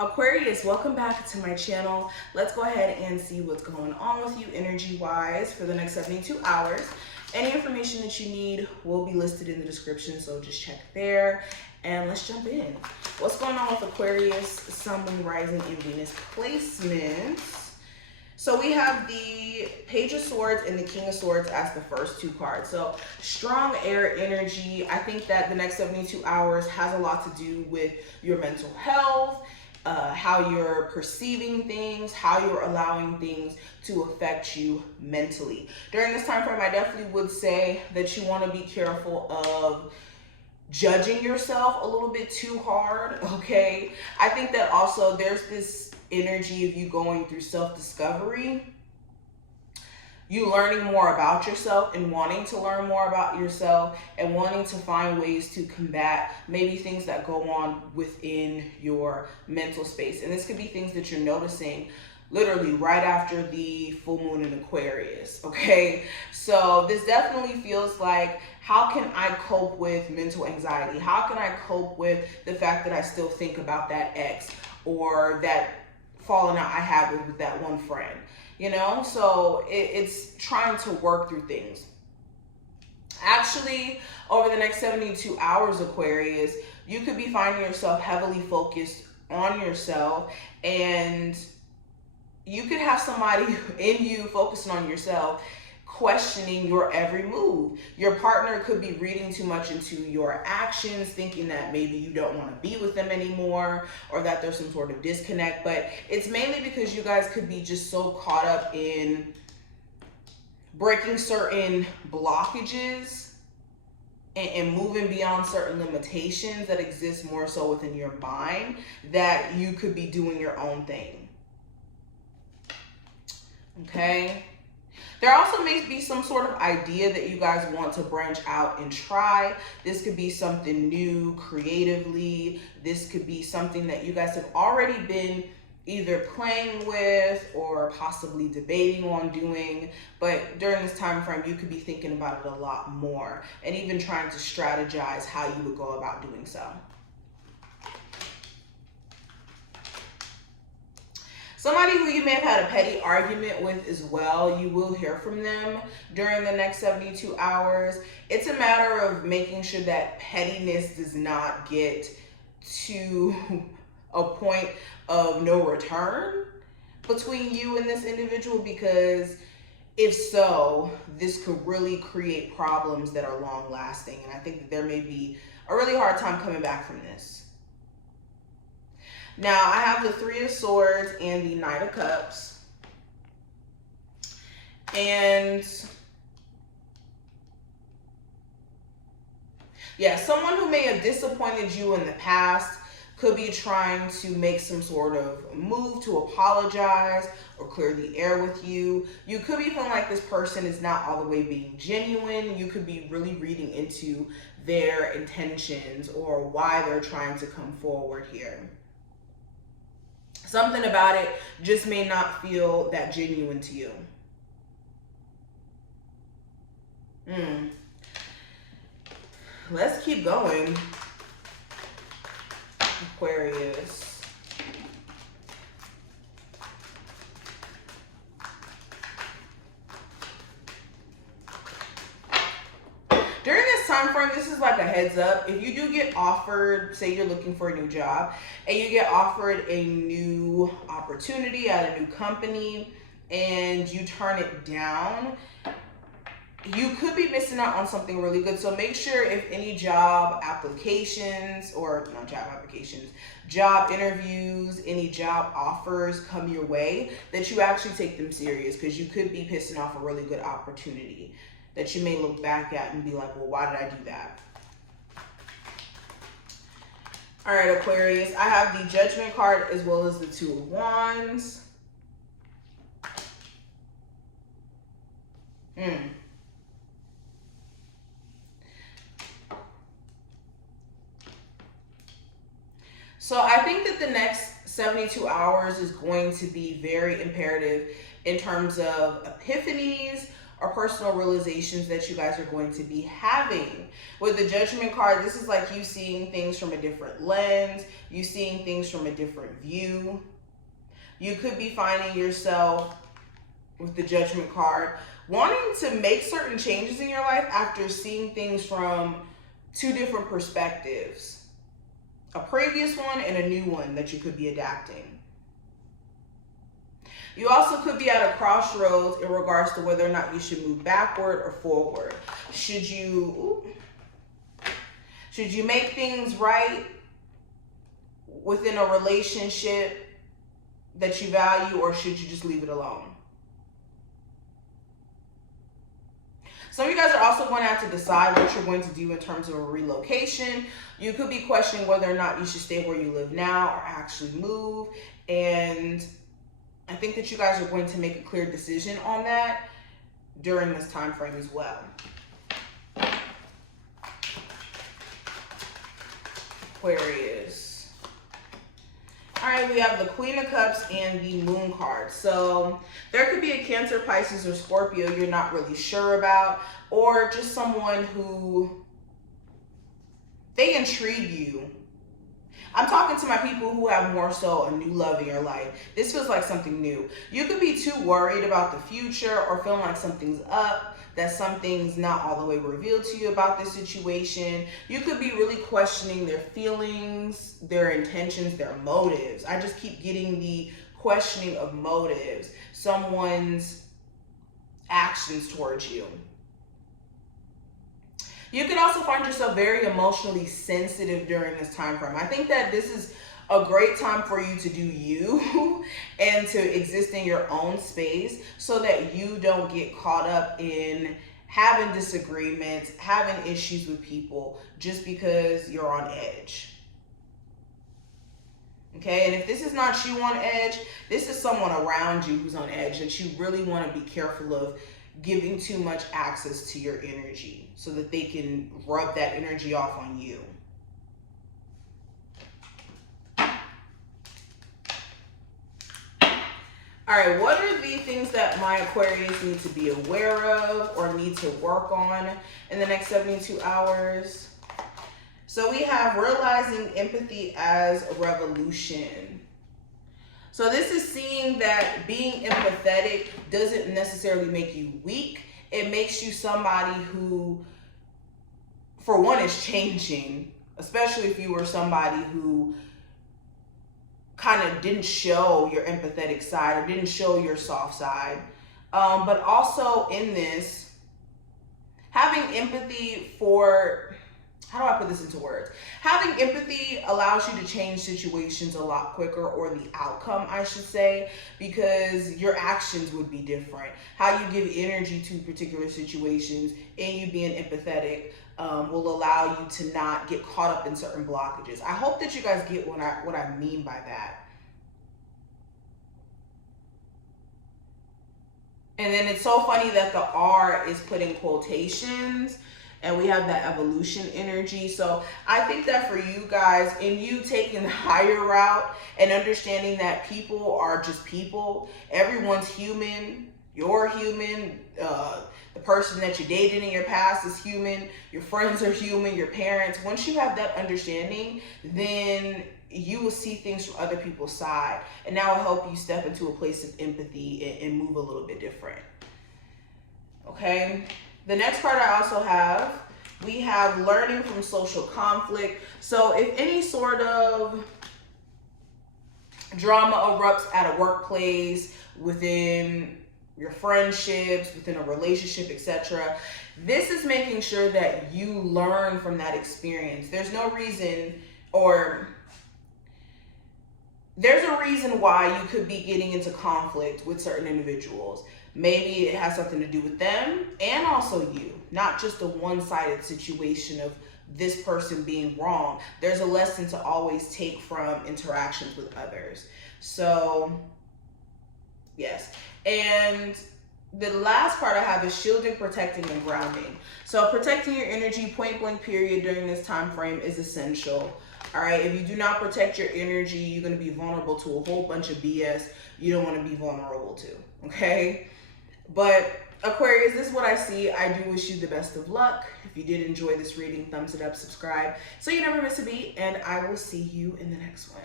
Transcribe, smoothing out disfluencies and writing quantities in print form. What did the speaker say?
Aquarius, welcome back to my channel. Let's go ahead and see what's going on with you energy-wise for the next 72 hours. Any information that you need will be listed in the description, so just check there. And let's jump in. What's going on with Aquarius, Sun, Moon, Rising, and Venus placements? So we have the Page of Swords and the King of Swords as the first two cards. So strong air energy. I think that the next 72 hours has a lot to do with your mental health, how you're perceiving things, how you're allowing things to affect you mentally. During this time frame, I definitely would say that you want to be careful of judging yourself a little bit too hard, okay? I think that also there's this energy of you going through self-discovery, you learning more about yourself and wanting to learn more about yourself and wanting to find ways to combat maybe things that go on within your mental space. And this could be things that you're noticing literally right after the full moon in Aquarius, okay? So this definitely feels like, how can I cope with mental anxiety? How can I cope with the fact that I still think about that ex or that falling out I had with that one friend? You know, so it's trying to work through things. Actually, over the next 72 hours, Aquarius, you could be finding yourself heavily focused on yourself, and you could have somebody in you focusing on yourself, questioning your every move. Your partner could be reading too much into your actions, thinking that maybe you don't want to be with them anymore or that there's some sort of disconnect. But it's mainly because you guys could be just so caught up in breaking certain blockages and moving beyond certain limitations that exist more so within your mind, that you could be doing your own thing. Okay? There also may be some sort of idea that you guys want to branch out and try. This could be something new creatively. This could be something that you guys have already been either playing with or possibly debating on doing. But during this time frame, you could be thinking about it a lot more and even trying to strategize how you would go about doing so. Somebody who you may have had a petty argument with as well, you will hear from them during the next 72 hours. It's a matter of making sure that pettiness does not get to a point of no return between you and this individual, because if so, this could really create problems that are long lasting. And I think that there may be a really hard time coming back from this. Now, I have the Three of Swords and the Knight of Cups. And yeah, someone who may have disappointed you in the past could be trying to make some sort of move to apologize or clear the air with you. You could be feeling like this person is not all the way being genuine. You could be really reading into their intentions or why they're trying to come forward here. Something about it just may not feel that genuine to you. Let's keep going, Aquarius. During this time frame, this is like a heads up. If you do get offered, say you're looking for a new job, and you get offered a new opportunity at a new company, and you turn it down, you could be missing out on something really good. So make sure if any job applications, or not job applications, job interviews, any job offers come your way, that you actually take them serious, because you could be pissing off a really good opportunity that you may look back at and be like, well, why did I do that? All right, Aquarius, I have the Judgment card as well as the Two of Wands. So I think that the next 72 hours is going to be very imperative in terms of epiphanies or personal realizations that you guys are going to be having. With the Judgment card, this is like you seeing things from a different lens, you seeing things from a different view. You could be finding yourself, with the Judgment card, wanting to make certain changes in your life after seeing things from two different perspectives. A previous one and a new one that you could be adapting. You also could be at a crossroads in regards to whether or not you should move backward or forward. Should you make things right within a relationship that you value, or should you just leave it alone? Some of you guys are also going to have to decide what you're going to do in terms of a relocation. You could be questioning whether or not you should stay where you live now or actually move. And I think that you guys are going to make a clear decision on that during this time frame as well. Aquarius. All right, we have the Queen of Cups and the Moon card. So there could be a Cancer, Pisces, or Scorpio you're not really sure about, or just someone who, they intrigue you. I'm talking to my people who have more so a new love in your life. This feels like something new. You could be too worried about the future or feeling like something's up, that something's not all the way revealed to you about this situation. You could be really questioning their feelings, their intentions, their motives. I just keep getting the questioning of motives, someone's actions towards you. You can also find yourself very emotionally sensitive during this time frame. I think that this is a great time for you to do you and to exist in your own space so that you don't get caught up in having disagreements, having issues with people just because you're on edge. Okay, and if this is not you on edge, this is someone around you who's on edge that you really want to be careful of giving too much access to your energy so that they can rub that energy off on you. All right, what are the things that my Aquarius need to be aware of or need to work on in the next 72 hours? So we have realizing empathy as a revolution. So this is seeing that being empathetic doesn't necessarily make you weak. It makes you somebody who, for one, is changing, especially if you were somebody who kind of didn't show your empathetic side or didn't show your soft side. But also in this, having empathy for, how do I put this into words? Having empathy allows you to change situations a lot quicker, or the outcome, I should say, because your actions would be different. How you give energy to particular situations and you being empathetic will allow you to not get caught up in certain blockages. I hope that you guys get what I mean by that. And then it's so funny that the R is put in quotations, and we have that evolution energy. So I think that for you guys, in you taking the higher route and understanding that people are just people, everyone's human, you're human, the person that you dated in your past is human, your friends are human, your parents. Once you have that understanding, then you will see things from other people's side. And that will help you step into a place of empathy and move a little bit different. Okay? The next part I also have, we have learning from social conflict. So if any sort of drama erupts at a workplace, within your friendships, within a relationship, etc., this is making sure that you learn from that experience. There's no reason, or there's a reason why you could be getting into conflict with certain individuals. Maybe it has something to do with them and also you, not just a one-sided situation of this person being wrong. There's a lesson to always take from interactions with others. So, yes. And the last part I have is shielding, protecting, and grounding. So protecting your energy, point blank period, during this time frame is essential. All right, if you do not protect your energy, you're going to be vulnerable to a whole bunch of BS you don't want to be vulnerable to, okay? But Aquarius, this is what I see. I do wish you the best of luck. If you did enjoy this reading, thumbs it up, subscribe so you never miss a beat, and I will see you in the next one.